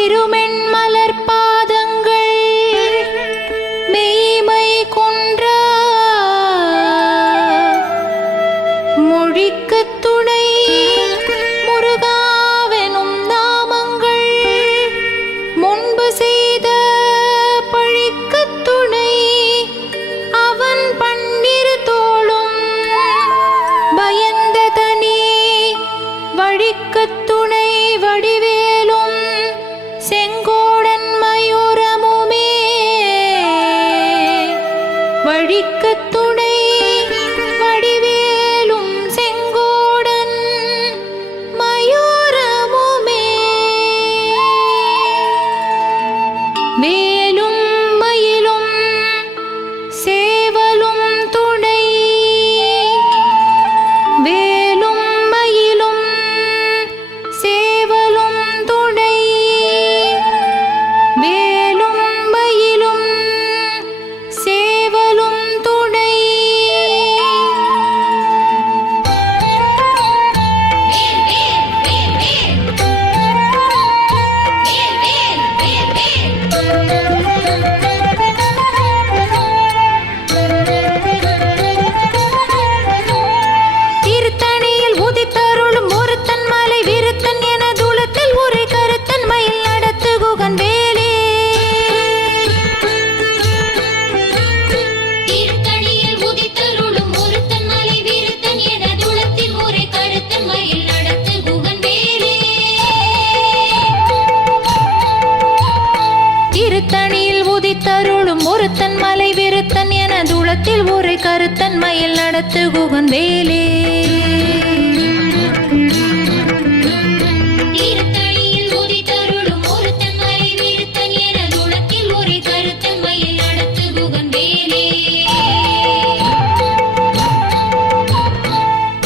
திருமென் மலர் பாதங்கள் மெய்மை கொன்றா மொழிக்கத் துணை முருகாவெனும் நாமங்கள் முன்பு செய்த பழிக்கத் துணை அவன் பன்னிரு தோளும் பயந்த தனி வழிக்கத் துணை வடிவேலும் செங்கோடன் மயூரமுமே வழிக்கத் துணை வடிவேலும் செங்கோடன் மயூரமுமே வேலும் மயிலும் சேவலும் துணை வேலும் மயிலும் சேவலும் துணை வேலும் மயிலும் சேவலும் துணை திருத்தணியில் உதித்தருளும் ஒருத்தன் மலை விருத்தன் என தூளத்தில் உரை கருத்தன் மயில் நடத்து குகன் வேலே திருத்தணியில் உதித்தருளும் ஒருத்தன் மலை விருத்தன் என தூளத்தில் உரை கருத்தன் மயில் நடத்து குகன் வேலே திருத்தணியில் உதித்தருளும் ஒருத்தன் மலை விருத்தன் என தூளத்தில் உரை கருத்தன் மயில் நடத்து குகன் வேலே திருத்தணியில் உதித்தருளும் ஒருத்தன் மலை விருத்தன் என தூளத்தில் உரை கருத்தன் மயில் நடத்து குகன் வேலே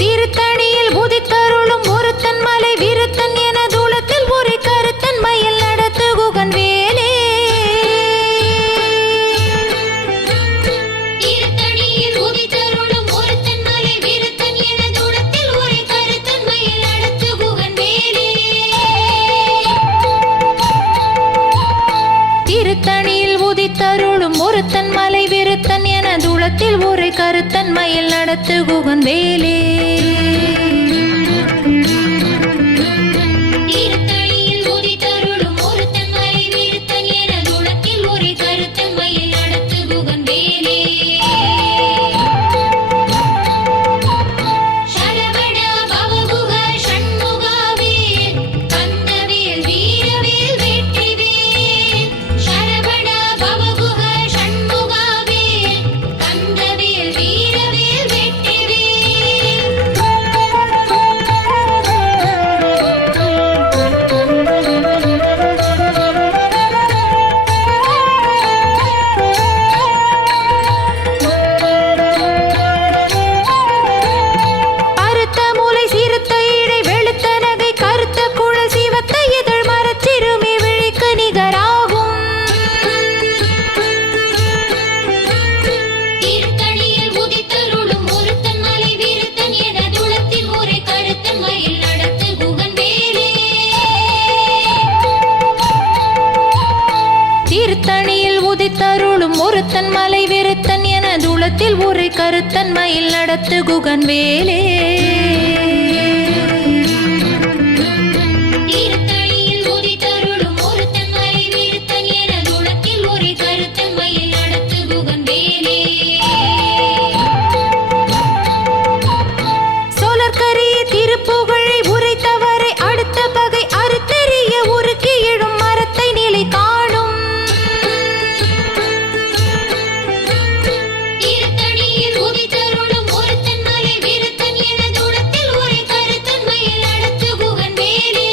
திருத்தணியில் உதித்தருளும் ஒருத்தன் மலை விருத்தன் என தூளத்தில் உரை கருத்தன் மயில் நடத்து குகன் வேலே திருத்தணியில் உதித்தருளும் ஒருத்தன் மலை விருத்தன் என தூளத்தில் உரை கருத்தன் மயில் நடத்து குகன் வேலே திருத்தணியில் உதித்தருளும் ஒருத்தன் மலை விருத்தன் என தூளத்தில் உரை கருத்தன் மயில் நடத்து குகன் வேலே திருத்தணியில் உதித்தருளும் ஒருத்தன் மலை விருத்தன் என தூளத்தில் உரை கருத்தன் மயில் நடத்து குகன் வேலே சரவண பவகுக ஷண்முகாவேல் கந்தவேல் வீரவேல் வெற்றிவேல் சரவண பவகுக ஷண்முகாவேல் கந்தவேல் வீரவேல் அறுத்த மூலை சிறுத்த இடை வெளுத்த நகை கருத்த குழல் சிவத்த இதழ் மரச்சிறுமி விழிக்கு நிகராகும் திருத்தணியில் உதித்தருளும் ஒருத்தன் மலை விருத்தன் என தூளத்தில் உரை கருத்தன் மயில் நடத்து குகன் வேலே திருத்தணியில் உதித்தருளும் ஒருத்தன் மலை விருத்தன் என தூளத்தில் உரை கருத்தன் மயில் நடத்து குகன் வேலே திருத்தணியில் உதித்தருளும் ஒருத்தன் மலை விருத்தன் என தூளத்தில் உரை கருத்தன் மயில் நடத்து குகன் வேலே சோழர்கரிய திருப்புகழை உரைத்தவரை அடுத்த பகை அறுத்தெறிய உருக்கி எழும் மரத்தை நிலை காணும் திருத்தணியில் உதித்தருளும் ஒருத்தன் மலை விருத்தன் என தூளத்தில் உரை கருத்தன் மயில் நடத்து குகன் வேலே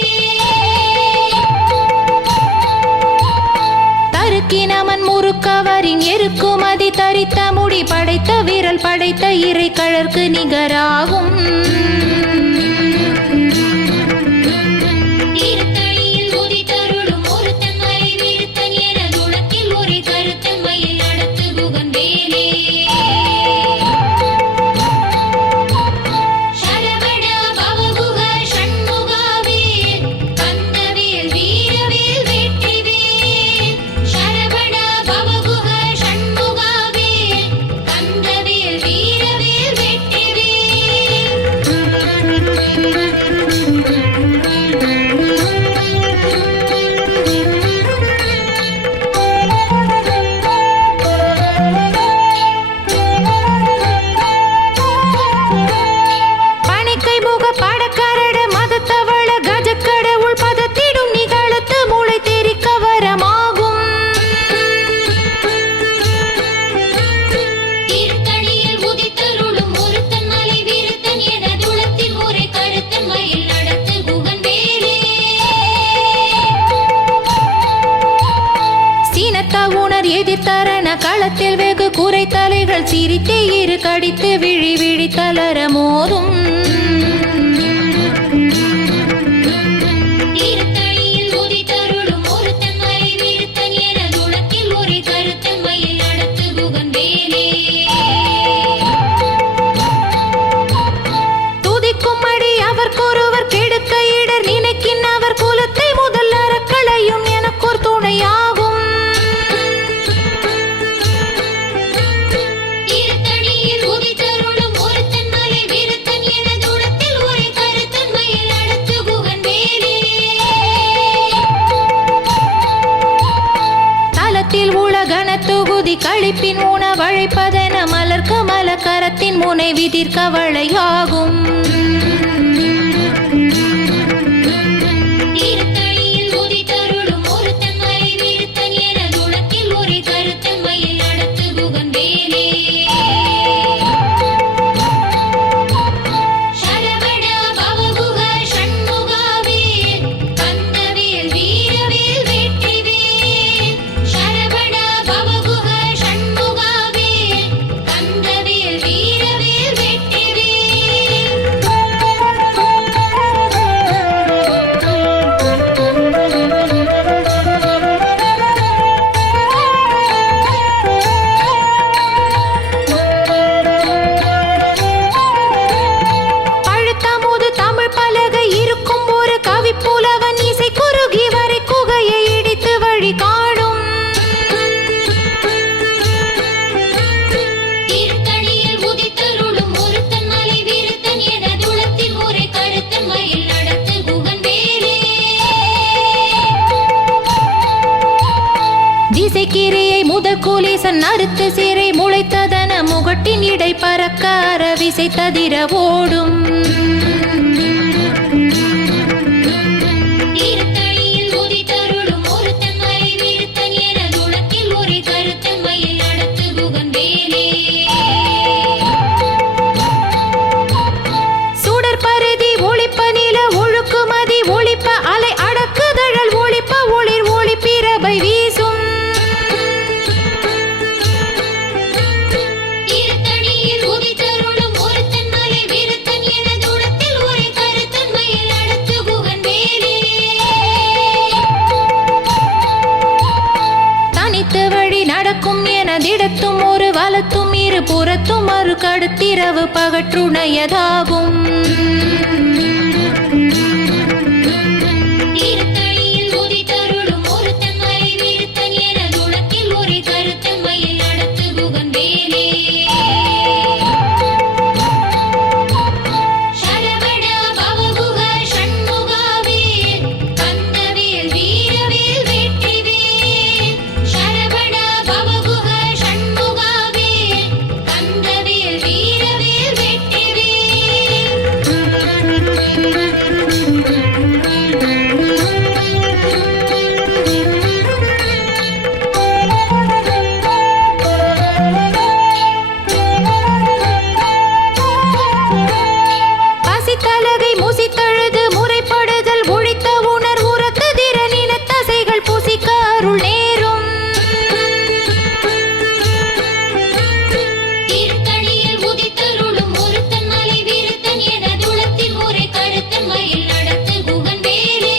தருக்கினமன் முறுக்கவரின் எருக்குமதி தரித்த முடி படைத்த விரல் படைத்த இறை கழற்கு நிகராகும் திருத்தணியில் உதித்தருளும் ஒருத்தன் மலை விருத்தன் என தூளத்தில் உரை கருத்தன் மயில் நடத்து குகன் வேலே சரவண பவகுக ஷண்முகாவேல் கந்தவேல் வீரவேல் அழைப்பதென மலர் கமல கரத்தின் முனை விதிர் கவளையாகும். தீர்த்தணியில் உதித்தருளும் ஒருத்தன் மறைவிருத்தன் எனது உலகில் ஒரே கருத்தம்மையில் நடத்து குகன் வேலே. சரவண பவகுக ஷண்முகாவேல் கந்தவேல் வீரவேல் வெற்றிவேல். சரவண பவகுக ஷண்முகாவேல் கந்தவேல் வீரவேல் வெற்றிவேல். பழுத்தமுது தமிழ் பலகை இருக்கும் ஒரு கவி புலவன் இசை குறுகி வரை குகையை இடித்து வழி காணும். தீர்த்தணியில் உதித்தருளும் ஒருத்தன் மலைவிருத்தன் எனது உலகில் ஒரே கருத்தம்மையில் நடத்து குகன் வேலே. திசைக்கிரியை முதல் கூலிசன் அறுத்து சிறை முளைத்ததன முகட்டின் இடை பறக்க அரவிசை ததிர ஓடும். தீர்த்தணியில் உதித்தருளும் ஒருத்தன் மலைவிருத்தன் எனது உலகில் ஒரே கருத்தம்மையில் நடத்து குகன் வேலே. சுடர் பருதி ஒளிப்ப நில ஒழுக்குமதி ஒளிப்ப அலை அடக்குதழல் ஒளிப்ப ஒளிர் ஒளி பிரபை வீசும். தீர்த்தணியில் உதித்தருளும் ஒருத்தன் மலைவிருத்தன் எனது உலகில் ஒரே கருத்தம்மையில் நடத்து குகன் வேலே. தனித்து வழி நடக்கும் எனதிடத்தும் ஒரு வலத்தும் இரு புறத்தும் மறு கடுத்திரவு பகற்றுணையதாகும். தீர்த்தணியில் உதித்தருளும் ஒருத்தன் மறைவிருத்தன் எனது உலகில் ஒரே கருத்தம்மையில் நடத்து குகன் வேலே. சரவண பவகுக ஷண்முகாவேல் கந்தவேல் வீரவேல் வெற்றிவேல். சரவண பவகுக ஷண்முகாவேல் கந்தவேல் வீரவேல் வெற்றிவேல். பசித்தலகை முசித்தழுது முறைப்படுதல் ஒழித்த உணர் உரத்து திறனின தசைகள் புசிக்க அருள் நேரும். தீர்த்தணியில் உதித்தருளும் ஒருத்தன் மலைவிருத்தன் எனது உலகில் ஒரே கருத்தம்மையில் நடத்து குகன் வேலே.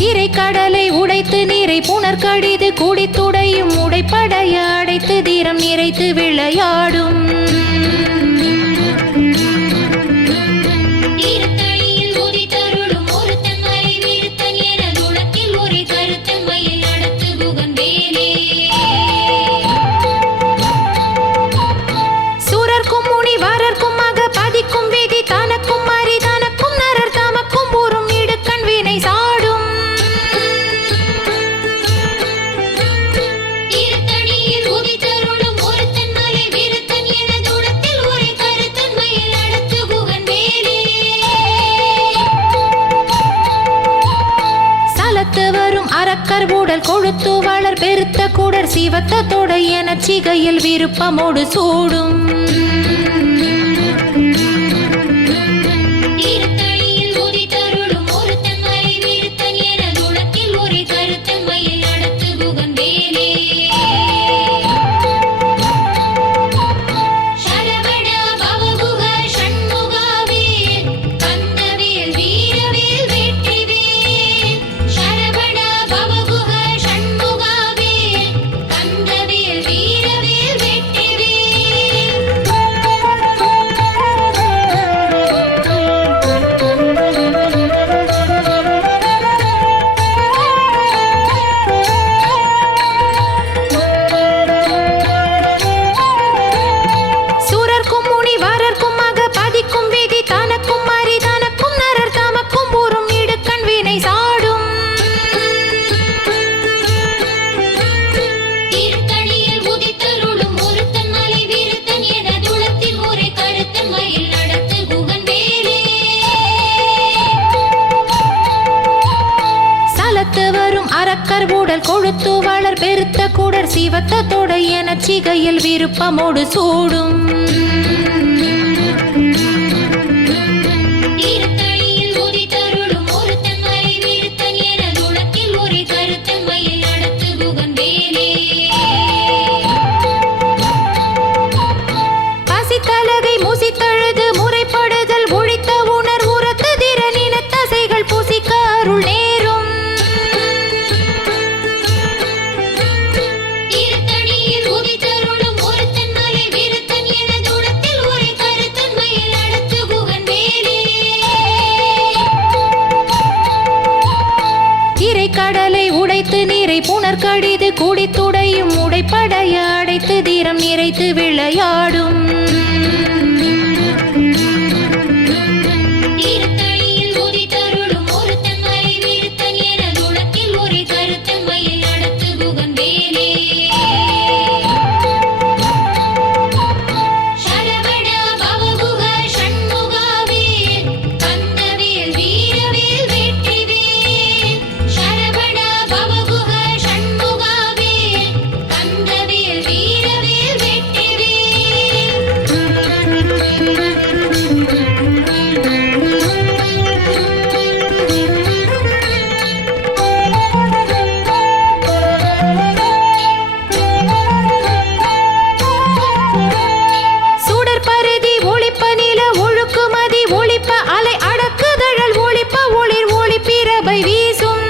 திரை கடலை உடைத்து நீரை புனர்கடிது குடித்துடையும் உடைப்படைய அடைத்து தீரம் நிறைத்து விளையாடும். தீர்த்தணியில் உதித்தருளும் ஒருத்தன் மறைவிருத்தன் எனது உலகில் ஒரே கருத்தம்மையில் நடத்து குகன் வேலே. சூரர்க்கும் முனிவரர்க்கும் மக பதிக்கும் விதி தனக்கும் மறி தனக்கும் நரர் தமக்கும் ஊரும் இடுக்கண் வினை சாடும். தீர்த்தணியில் உதித்தருளும் ஒருத்தன் மலைவிருத்தன் எனது உலகில் ஒரே கருத்தம்மையில் நடத்து குகன் வேலே. சலத்து வரும் அரக்கர் உடல் கொழுத்து வளர் பெருத்த குடர் சிவத்த தொடை எனச் சிகையில் விருப்பமோடு சூடும். தீர்த்தணியில் உதித்தருளும் ஒருத்தன் மறைவிருத்தன் எனது உலகில் ஒரே கருத்தம்மையில் நடத்து குகன் வேலே. சரவண பவகுக ஷண்முகாவேல் கந்தவேல் வீரவேல் வெற்றிவேல். சரவண பவகுக ஷண்முகாவேல் கந்தவேல் வீரவேல் வெற்றிவேல். சிவத்த தொடை என சிகையில் விருப்பமோடு சூடும் தீர்த்தடியில் உதித்தருளும் ஒருத்தன் மறைவிருத்தன் எனது உலகில் ஒரே கருத்தன்மையில் நடத்து குகன் வேலே பசித்தலகை முசித்தழுது முறைப்படுதல் ஒழித்த உணர் உரத்து திறனின தசைகள் புசிக்க அருள் நேரும் தீர்த்தடியில் உதித்தருளும் ஒருத்தன் மறைவிருத்தன் எனது உலகில் ஒரே கருத்தன்மையில் நடத்து குகன் வேலே திரைக்கடலை உடைத்து நீரை புனர்கடிது குடித்துடையும் உடைப்படைய அடைத்து தீரம் நிறைத்து விளையாடும் தீர்த்தடியில் உதித்தருளும் ஒருத்தன் மறைவிருத்தன் எனது உலகில் ஒரே கருத்தன்மையில் நடத்து குகன் வேலே சரவண பவகுக ஷண்முகாவேல் கந்தவேல் வீரவேல் வெற்றிவேல் சரவண பவகுக ஷண்முகாவேல் கந்தவேல் வீரவேல் வெற்றிவேல் சுடர் பருதி ஒளிப்ப நில ஒழுக்குமதி ஒளிப்ப அலை அடக்குதழல் ஒளிப்ப ஒளிர் ஒளி பிரபை வீசும்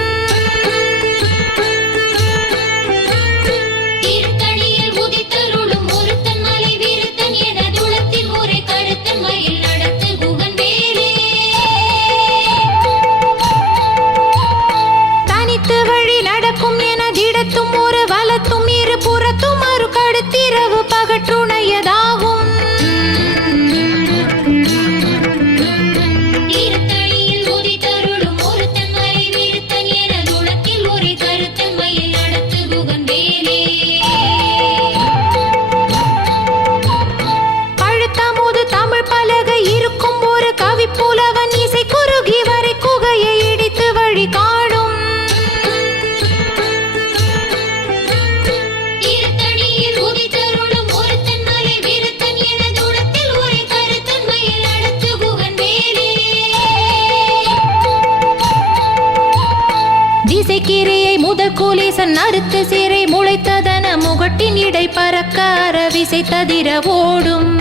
தீர்த்தடியில் உதித்தருளும் ஒருத்தன் மறைவிருத்தன் எனது உலகில் ஒரே கருத்தன்மையில் நடத்து குகன் வேலே தனித்து வழி நடக்கும் என திடத்தும் ஒரு வலத்தும் இரு புறத்தும் மறு கடுத்திரவு பகற்றுணையதாகும் தீர்த்தடியில் உதித்தருளும் ஒருத்தன் மறைவிருத்தன் எனது உலகில் ஒரே கருத்தன்மையில் நடத்து குகன் வேலே பழுத்தமுது தமிழ் பலகை இருக்கும் ஒரு கவி புலவன் இசை குறுகி வரை குகையை இடித்து வழி காடும் தீர்த்தடியில் உதித்தருளும் ஒருத்தன் மறைவிருத்தன் எனது உலகில் ஒரே கருத்தன்மையில் நடத்து குகன் வேலே திசைக்கிரியை முதற் கூலிசன் அறுத்து சிறை முளைத்ததன முகட்டின் இடை பறக்க அரவிசை ததிர ஓடும்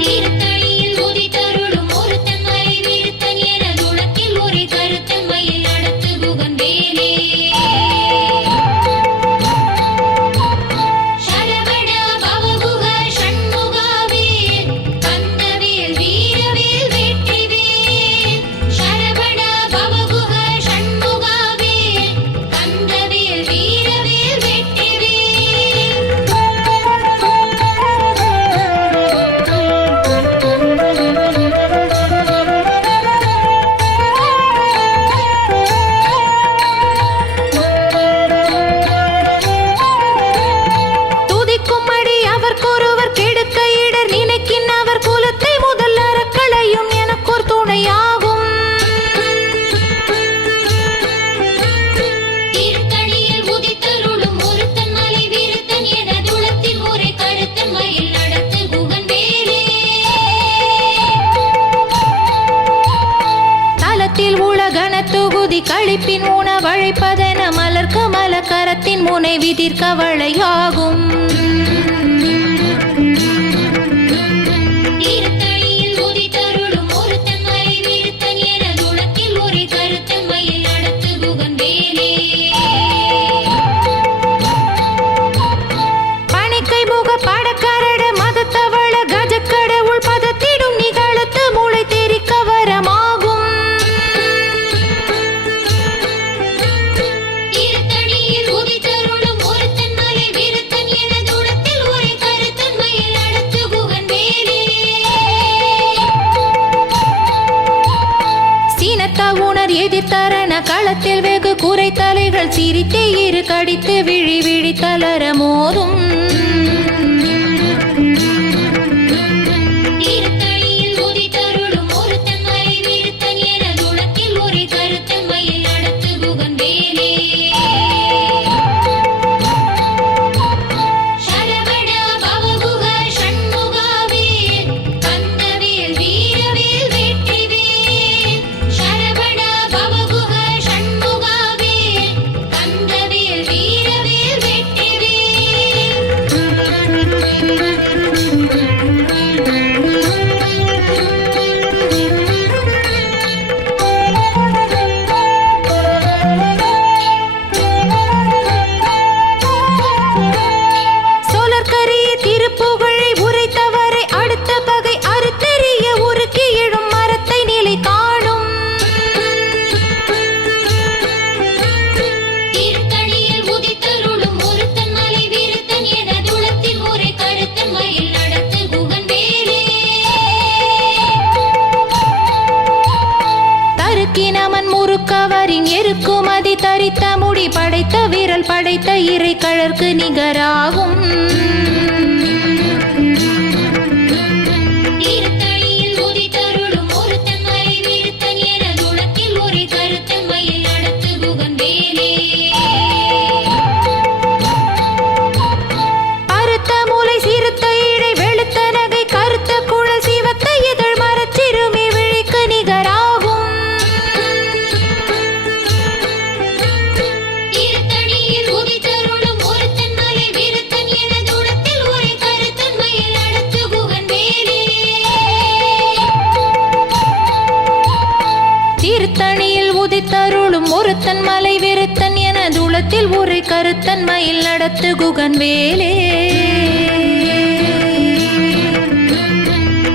தீர்த்தடியில் உதித்தருளும் ஒருத்தன் மறைவிருத்தன் எனது உலகில் ஒரே கருத்தன்மையில் நடத்து குகன் வேலே சரவண பவகுக ஷண்முகாவேல் கந்தவேல் வீரவேல் வெற்றிவேல் சரவண பவகுக ஷண்முகாவேல் கந்தவேல் வீரவேல் வெற்றிவேல் துதிக்கும் அடி அவர்க்கொருவர் கெடுக்க இடர் நினைக்கின் அவர் குலத்தை முதல் அறக்களையும் எனக்கோர் துணையாகும் தீர்த்தடியில் உதித்தருளும் ஒருத்தன் மறைவிருத்தன் எனது உலகில் ஒரே கருத்தன்மையில் நடத்து குகன் வேலே தலத்தில் உலகன தொகுதி கழிப்பின் உணவழைப்பதென மலர்க்க மலக்கரத்தின் முனை விதிர்க்க வளையாகும் தீர்த்தடியில் உதித்தருளும் ஒருத்தன் மறைவிருத்தன் எனது உலகில் ஒரே கருத்தன்மையில் நடத்து குகன் வேலே பணிக்கை முக படக்கரட மதத்தவள கஜக்கடவுள் பதத்திடும் நிகழத்து மூளை தெரிக்க வரமாகும் தீர்த்தடியில் உதித்தருளும் ஒருத்தன் மறைவிருத்தன் எனது உலகில் ஒரே கருத்தன்மையில் நடத்து குகன் வேலே சீனத்த உணர் எதிர்த்தரண களத்தில் வெகு குறைத்தலைகள் சிரித்தே இரு கடித்து விழி விழி தளர மோதும் தீர்த்தடியில் உதித்தருளும் ஒருத்தன் மறைவிருத்தன் எனது உலகில் ஒரே கருத்தன்மையில் நடத்து குகன் வேலே நிகராகும். தீர்த்தணியில் உதித்தருளும் ஒருத்தன் மறைவிருத்தன் எனது உலகில் ஒரே கருத்தன்மையில் நடத்து குகன் வேலே. அறுத்த மூலை சிறுத்த இடை வெளுத்த நகை கருத்த குழல் சிவத்த இதழ் மரச்சிறுமி விழிக்கு நிகராகும். தீர்த்தணியில் உதித்தருளும் ஒருத்தன் மறைவிருத்தன் எனது உலகில் ஒரே கருத்தன்மையில் நடத்து குகன் வேலே. தீர்த்தணியில் உதித்தருளும் ஒருத்தன் மலை விருத்தன் என துளத்தில் உரை கருத்தன்மையில் நடத்து குகன் வேலே.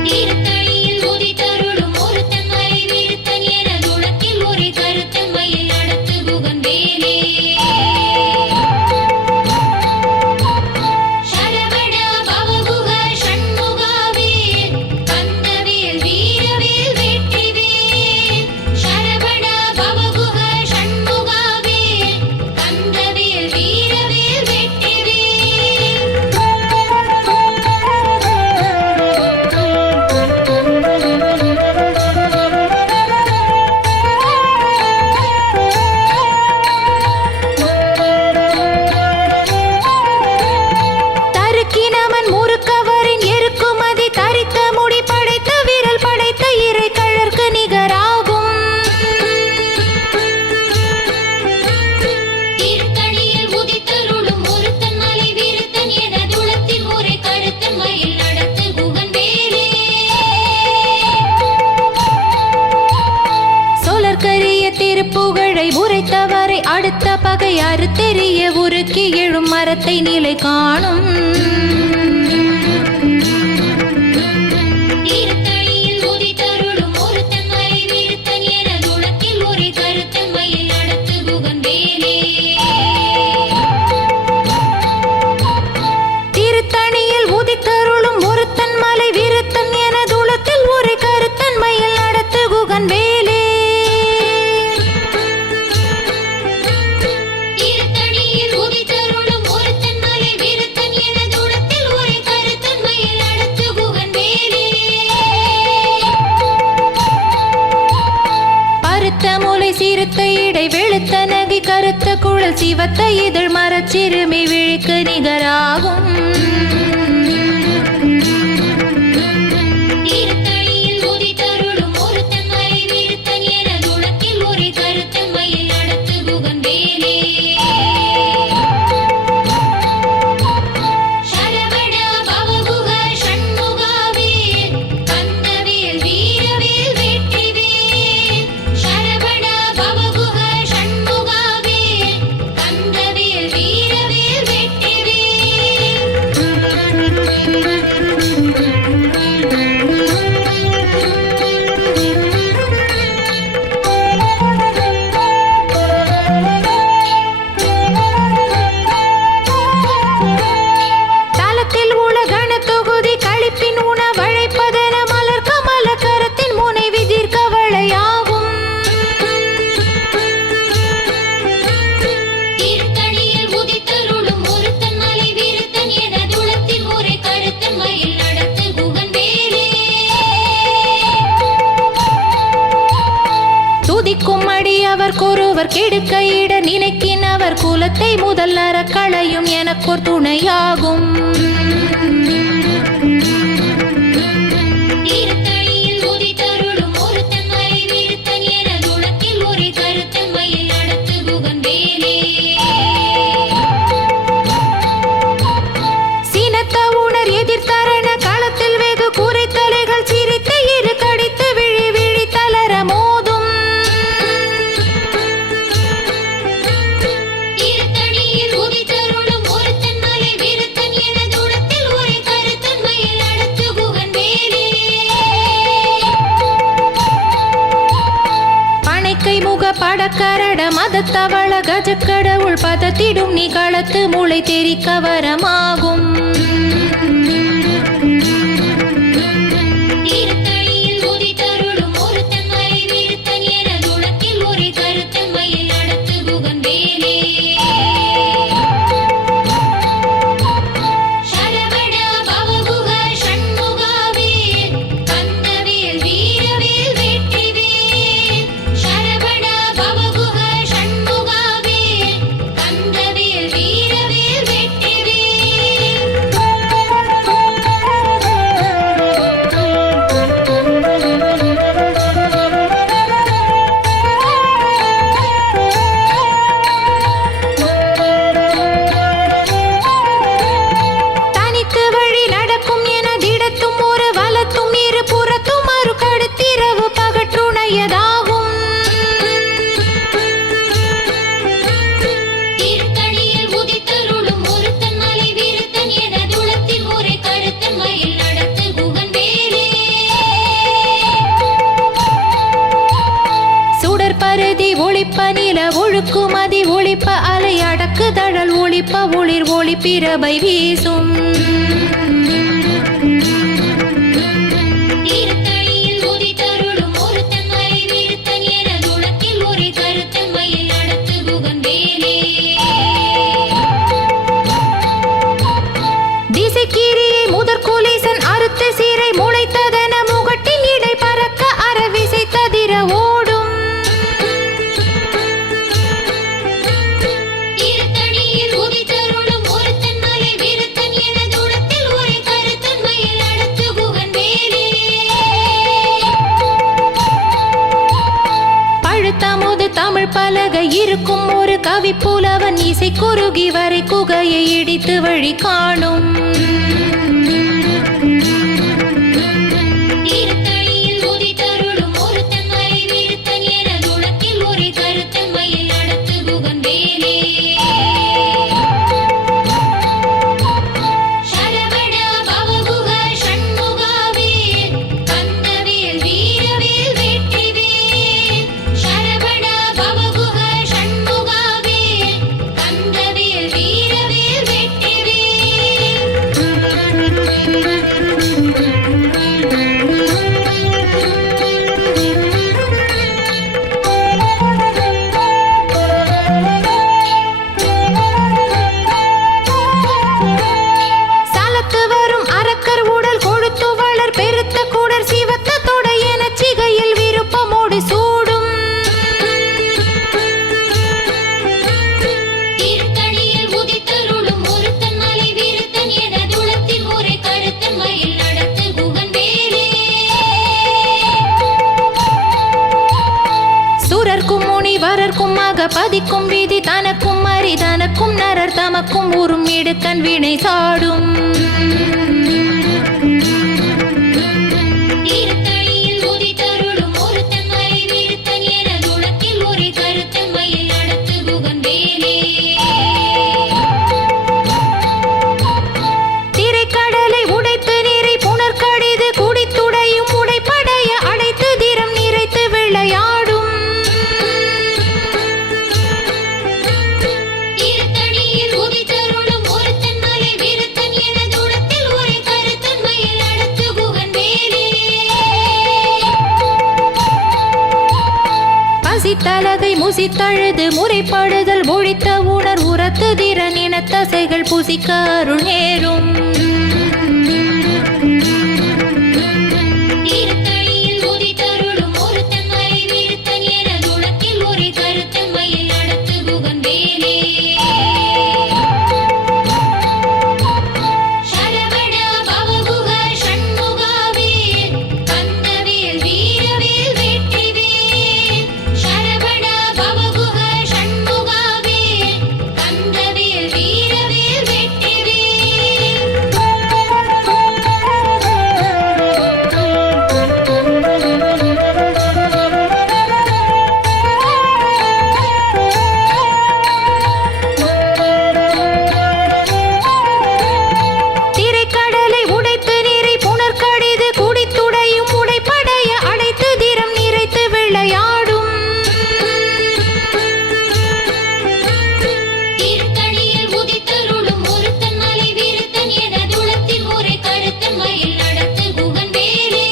தீர்த்தணியில் உதித்தருளும் ஒருத்தன் மறைவிருத்தன் எனது உலகில் ஒரே கருத்தன்மையில் நடத்து குகன் வேலே. சரவண பவகுக ஷண்முகாவேல் கந்தவேல் வீரவேல் வெற்றிவேல். சரவண பவகுக ஷண்முகாவேல் கந்தவேல் வீரவேல் வெற்றிவேல். தருக்கினவன் முறுக்கவரின் எருக்குமதி தரித்த முடி படைத்த விரல் படைத்த இறை கழற்கு நிகராகும். தீர்த்தணியில் உதித்தருளும் ஒருத்தன் மலைவிருத்தன் எனது உலத்தில் ஒரே கருத்தன்மையில் நடத்து குகன் வேலே. சொலற்கரிய திருப்புகழை உரைத்தவரை அடுத்த பகை அறுத்தெறிய உருக்கி எழும் மரத்தை நிலை காணும். தீர்த்தணியில் உதித்தருளும் ஒருத்தன் மலைவிருத்தன் எனது உலத்தில் ஒரே கருத்தன்மையில் நடத்து குகன் வேலே. திருத்தணியில் உதித்தருளும் ஒருத்தன் மலை விருத்தன் என துளத்தில் ஒரு கருத்தன்மையில் நடத்து குகன் வேலே. தீர்த்தணியில் உதித்தருளும் ஒருத்தன் மலைவிருத்தன் எனது உலத்தில் ஒரே கருத்தன்மையில் நடத்து குகன் வேலே. பருத்த மூலை சிறுத்த இடை வெளுத்த நகை கருத்த குழல் சிவத்த இதழ் மரச்சிறுமி விழிக்கு நிகராகும். தீர்த்தணியில் உதித்தருளும் ஒருத்தன் மறைவிருத்தன் எனது உலகில் ஒரே கருத்தன்மையில் நடத்து குகன் வேலே. சரவண பவகுக ஷண்முகாவேல் கந்தவேல் வீரவேல் வெற்றிவேல். சரவண பவகுக ஷண்முகாவேல் கந்தவேல் வீரவேல் வெற்றிவேல். தலத்தில் உலகண தொகுதி கழிப்பின் உணவழைப்பதென மலர் கமல கரத்தின் முனை விதிர் கவளையாகும். தீர்த்தணியில் உதித்தருளும் ஒருத்தன் மலைவிருத்தன் எனது உலத்தில் ஒரே கருத்தன்மையில் நடத்து குகன் வேலே. துதிக்கும் அடியவர் கொருவர் கெடுக்கையிட நினைக்கினவர் குலத்தை முதல் அறக்களையும் எனக்கோர் துணையாகும். தீர்த்தணியில் உதித்தருளும் ஒருத்தன் மறைவிருத்தன் எனது உலத்தில் ஒரே கருத்தன்மையில் நடத்து குகன் வேலே. சினத்த உணர் எதிர்த்தரண களத்தில் வெகு குறைத்தலைகள் சிரித்து இரு கடித்து விழி விழி தளர மோதும். தீர்த்தணியில் உதித்தருளும் ஒருத்தன் மலைவிருத்தன் எனது உலத்தில் ஒரே கருத்தன்மையில் நடத்து குகன் வேலே. பனைக்கை முக படக்கரட மதத்தவள கஜக்கடவுள் பதத்திடும் நிகழத்து முளை தெரிக்க வரமாகும். தீர்த்தணியில் உதித்தருளும் ஒருத்தன் மறைவிருத்தன் எனது உலத்தில் ஒரே கருத்தன்மையில் நடத்து குகன் வேலே. பிரபை வீசும். தீர்த்தடியில் உதித்தருளும் ஒருத்தன் அறிவிருத்தன் எனது உலகில் ஒரே கருத்தன்மையில் நடத்து குகன் வேலே. திசைக்கீரியை முதற்குலேசன் அறுத்த சீரை முளைத்ததன முகட்டின் இடை பறக்க அறவிசை ததிர ஓடும். தீர்த்தடியில் உதித்தருளும் ஒருத்தன் அறிவிருத்தன் எனது உலகில் ஒரே கருத்தன்மையில் நடத்து குகன் வேலே. பழுத்தமுது தமிழ் பலகை இருக்கும் ஒரு கவி புலவன் இசை குறுகி வரை குகையை இடித்து வழி காணும். தீர்த்தடியில் உதித்தருளும் ஒருத்தன் அறிவிருத்தன் எனது உலகில் ஒரே கருத்தன்மையில் நடத்து குகன் வேலே. சரவண பவகுக ஷண்முகாவேல் கந்தவேல் வீரவேல் வெற்றிவேல். சரவண பவகுக ஷண்முகாவேல் கந்தவேல் வீரவேல் வெற்றிவேல். சாலத்து வரும் அரக்கர் உடல் கொழுத்து வளர் பெருத்த கூடர் சிவத்த தொடை என சிகையில் விருப்பமோடு சூடும். தீர்த்தடியில் உதித்தருளும் ஒருத்தன் அறிவிருத்தன் எனது உலகில் ஒரே கருத்தன்மையில் நடத்து குகன் வேலே. சுரர்க்கும் முனிவரர்க்கும் பதிக்கும் விதி தனக்கும் அரிதனக்கும் நரர் தமக்கும் உறும் இடுக்கண் வினை சாடும். தீர்த்தடியில் உதித்தருளும் ஒருத்தன் அறிவிருத்தன் எனது உலகில் ஒரே கருத்தன்மையில் நடத்து குகன் வேலே. திரைக்கடலை உடைத்து நீரை புனர்கடிது குடித்துடையும் உடைப்படைய அடைத்து திறம் நிறைத்து விளையாடும். தீர்த்தடியில் உதித்தருளும் ஒருத்தன் அறிவிருத்தன் எனது உலகில் ஒரே கருத்தன்மையில் நடத்து குகன் வேலே. பசித்தலகை முசித்தழுது முறைப்படுதல் ஒழித்த உணர் உரத்து திறன் என தசைகள் புசிக்க அருள் நேரும். தீர்த்தடியில் உதித்தருளும் ஒருத்தன் அறிவிருத்தன் எனது உலகில் ஒரே கருத்தன்மையில் நடத்து குகன் வேலே. சரவண பவகுக ஷண்முகாவேல் கந்தவேல் வீரவேல் வெற்றிவேல். சரவண பவகுக ஷண்முகாவேல் கந்தவேல் வீரவேல் வெற்றிவேல். திரைக்கடலை உடைத்து நீரை புனர்கடிது குடித்துடையும் உடைப்படைய அடைத்து திறம் நிறைத்து விளையாடும். தீர்த்தடியில் உதித்தருளும் ஒருத்தன் அறிவிருத்தன் எனது உலகில் ஒரே கருத்தன்மையில் நடத்து குகன் வேலே.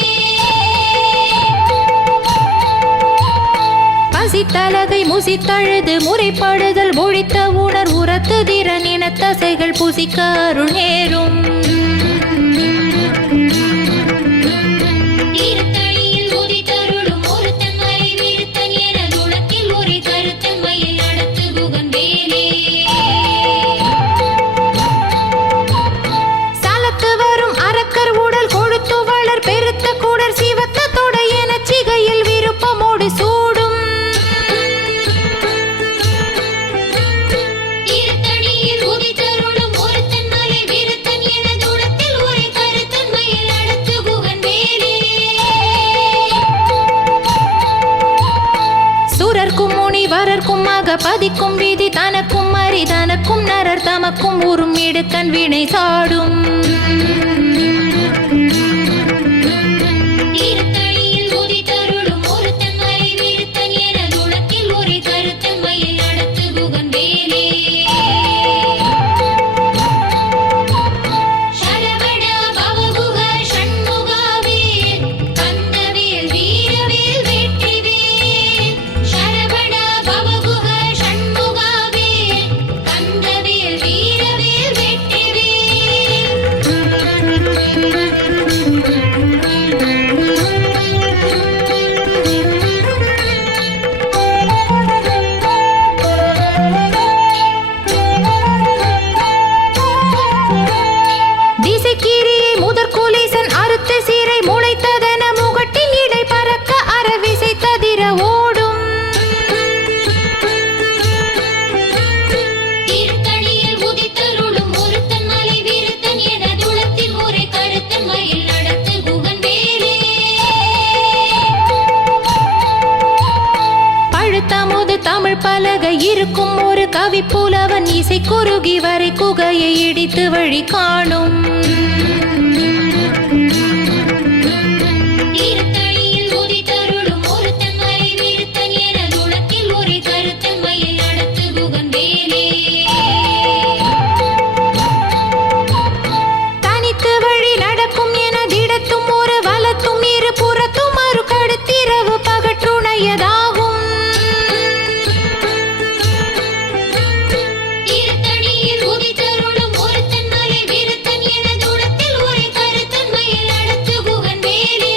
பசித்தலகை முசித்தழுது முறைப்படுதல் ஒழித்த உணர் உரத்து திறன் என தசைகள் புசிக்க அருள் நேரும். தீர்த்தடியில் உதித்தருளும் ஒருத்தன் அறிவிருத்தன் எனது உலகில் ஒரே கருத்தன்மையில் நடத்து குகன் வேலே. சாலத்து வரும் அரக்கர் உடல் கொழுத்து வளர் பெருத்த கூடர் சிவத்த தொடை என சிகையில் விருப்பமோடு சூடும். தீர்த்தடியில் உதித்தருளும் ஒருத்தன் அறிவிருத்தன் எனது உலகில் ஒரே கருத்தன்மையில் நடத்து குகன் வேலே. சுரர்க்கும் முனிவரர்க்கும் பதிக்கும் விதி தனக்கும் அரிதனக்கும் நரர் தமக்கும் உறும் இடுக்கண் வினை சாடும். தீர்த்தடியில் உதித்தருளும் ஒருத்தன் அறிவிருத்தன் எனது உலகில் ஒரே கருத்தன்மையில் நடத்து குகன் வேலே. இசை குறுகி வரை குகையை இடித்து வழி காணும். தீர்த்தணியில் உதித்தருளும் ஒருத்தன் மறைவிருத்தன் எனது உலகில் ஒரே கருத்தன்மையை நடத்து குகன் வேலே. தனித்து வழி நடக்கும் எனதிடத்தும் ஒரு வலத்தும் இரு புறத்தும் மறு கடுத்திரவு பகற்றுணையதாகும். தீர்த்தணியில் உதித்தருளும் ஒருத்தன் மறைவிருத்தன் எனது உலகில் ஒரே கருத்தன்மையை நடத்து குகன் வேலே.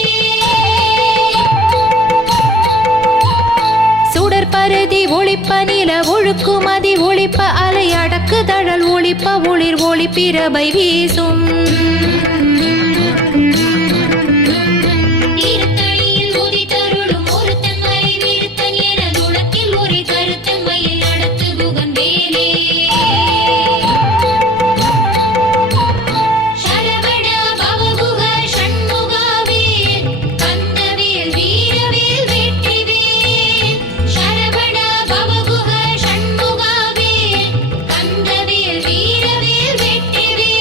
சுடற்பருதி ஒளிப்ப நில ஒழுக்குமதி ஒளிப்ப அலை அடக்கு தழல் ஒளிப்ப ஒளிர் ஒளிப்பிரபை வீசும். தீர்த்தணியில் உதித்தருளும் ஒருத்தன் மறைவிருத்தன் எனது உலகில் ஒரே கருத்தன்மையை நடத்து குகன் வேலே. சரவண பவகுக ஷண்முகவேல் கந்தவேல் வீரவேல் வெற்றிவேல். சரவண பவகுக ஷண்முகவேல் கந்தவேல் வீரவேல் வெற்றிவேல்.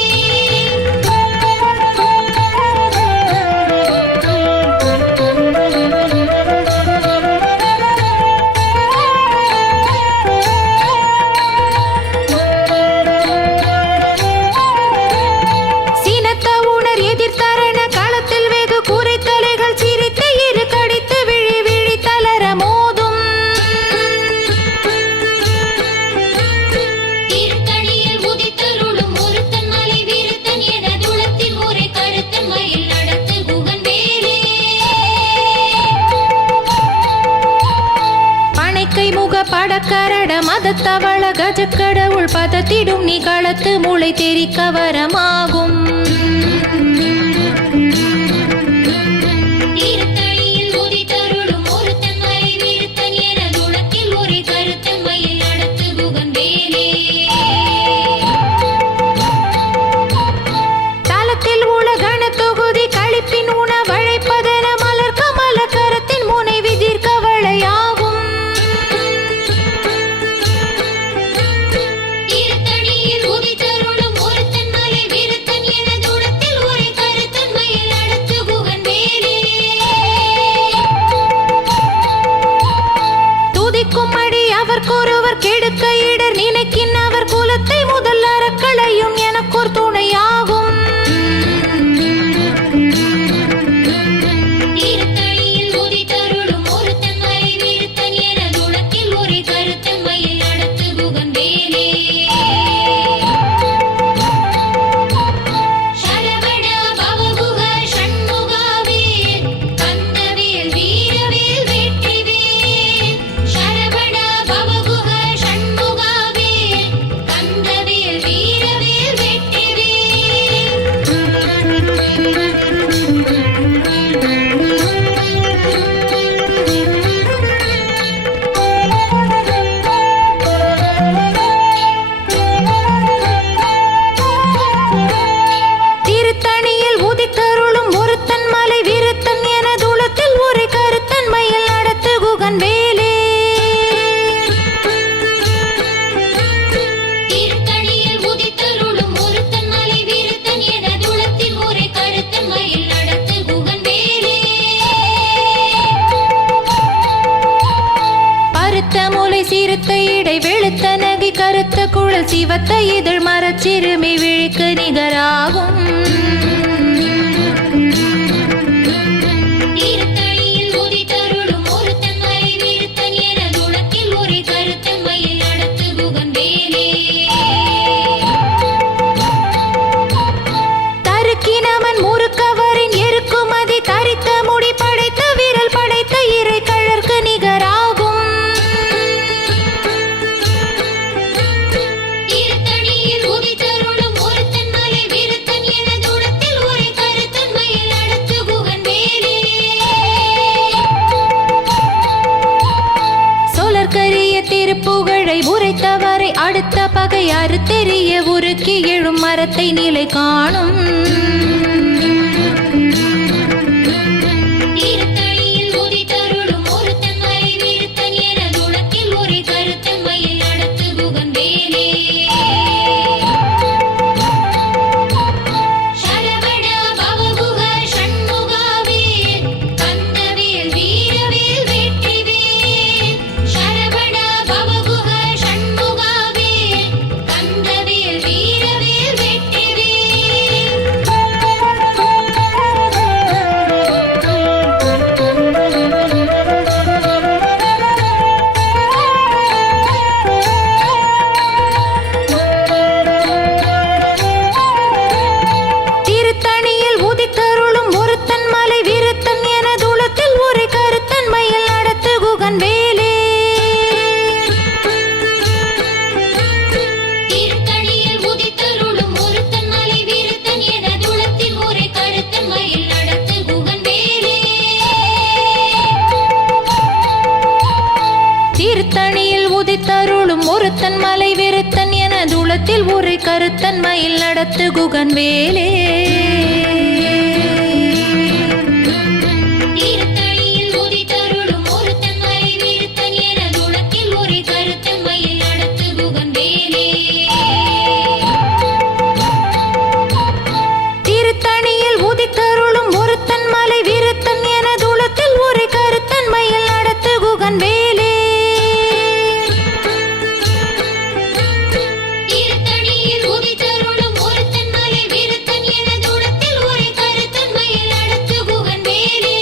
சீனத்த உணர் எதிர்த்தரண களத்தில் வெகு குறைத்தலைகள் சிரித்து இரு கடித்து விழி விழி தளர மோதும். தீர்த்தணியில் உதித்தருளும் ஒருத்தன் மறைவிருத்தன் எனது உலகில் ஒரே கருத்தன்மையில் நடத்து குகன் வேலே. பனைக்கை முக படக்கரட மதத்தவள கஜக்கடவுள் பதத்திடும் நிகழத்து முளை தெரி கவரமாகும். தீர்த்தணியில் உதித்தருளும் ஒருத்தன் மறைவிருத்தன் எனது உலகில் ஒரே கருத்தன்மையில் நடத்து குகன் வேலே. தலத்தில் உலகண தொகுதி கழிப்பின் உணவழைப்பதென மலர் கமல கரத்தின் முனை விதிர் கவளையாகும். தீர்த்தணியில் உதித்தருளும் ஒருத்தன் மறைவிருத்தன் எனது உலகில் ஒரே கருத்தன்மையில் நடத்து குகன் வேலே. துதிக்கும் அடி அவர்க்கொருவர் கெடுக்க இடர் நினைக்கின் அவர் குலத்தை முதல் அறக்களையும் எனக்கொரு துணையாகும். தீர்த்தணியில் உதித்தருளும் ஒருத்தன் மறைவிருத்தன் எனது உலகில் ஒரே கருத்தன்மையில் நடத்து குகன் வேலே. சரவண பவகுக ஷண்முகவேல் கந்தவேல் வீரவேல் வெற்றிவேல். சரவண பவகுக ஷண்முகவேல் கந்தவேல் வீரவேல் வெற்றிவேல். திருத்தணியில் உதித்தருளும் ஒருத்தன் மலை விருத்தன் எனது உலத்தில் ஒரே கருத்தன்மையில் நடத்து குகன் வேலே. தீர்த்தணியில் உதித்தருளும் ஒருத்தன் மறைவிருத்தன் எனது உலகில் ஒரே கருத்தன்மையில் நடத்து குகன் வேலே. பருத்த முலை சிறுத்த இடை வெளுத்த நகை கருத்த குழல் சிவத்த இதழ் மரச்சிறுமி விழிக்கு நிகராகும். தீர்த்தணியில் உதித்தருளும் ஒருத்தன் மறைவிருத்தன் எனது உலகில் ஒரே கருத்தன்மையில் நடத்து குகன் வேலே. தருக்கினவன் முறுக்கவரின் எருக்குமதி தரித்த முடி படைத்த விரல் படைத்த இறை கழற்கு நிகராகும். தீர்த்தணியில் உதித்தருளும் ஒருத்தன் மறைவிருத்தன் எனது உலகில் ஒரே கருத்தன்மையில் நடத்து குகன் வேலே. சொலற்கரிய திருப்புகழை உரைத்தவரை அடுத்த பகை அறுத்தெறிய உருக்கி எழும் மரத்தை நிலை காணும். தீர்த்தணியில் உதித்தருளும் ஒருத்தன் மறைவிருத்தன் எனது உலகில் ஒரே கருத்தன்மையில் நடத்து குகன் வேலே. குகன் வேலே. தீர்த்தணியில் உதித்தருளும் ஒருத்தன் மலை விருத்தன் எனது உலகில் ஒரே கருத்தன் மயில் நடத்து குகன் வேலே. திருத்தணியில் உதித்தருளும் ஒருத்தன் மலை விருத்தன் எனது உலத்தில் ஒரு கருத்தன் மயில் நடத்து குகன் வேலே. தீர்த்தணியில் உதித்தருளும் ஒருத்தன் மலை விருத்தன் எனது உலகில் ஒரே கருத்தன் மயில் நடத்து குகன் வேலே.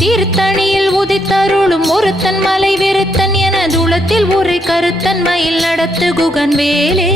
திருத்தணியில் உதித்தருளும் ஒருத்தன் மலை விருத்தன் எனது உலத்தில் ஒரு கருத்தன் மயில் நடத்து குகன் வேலே.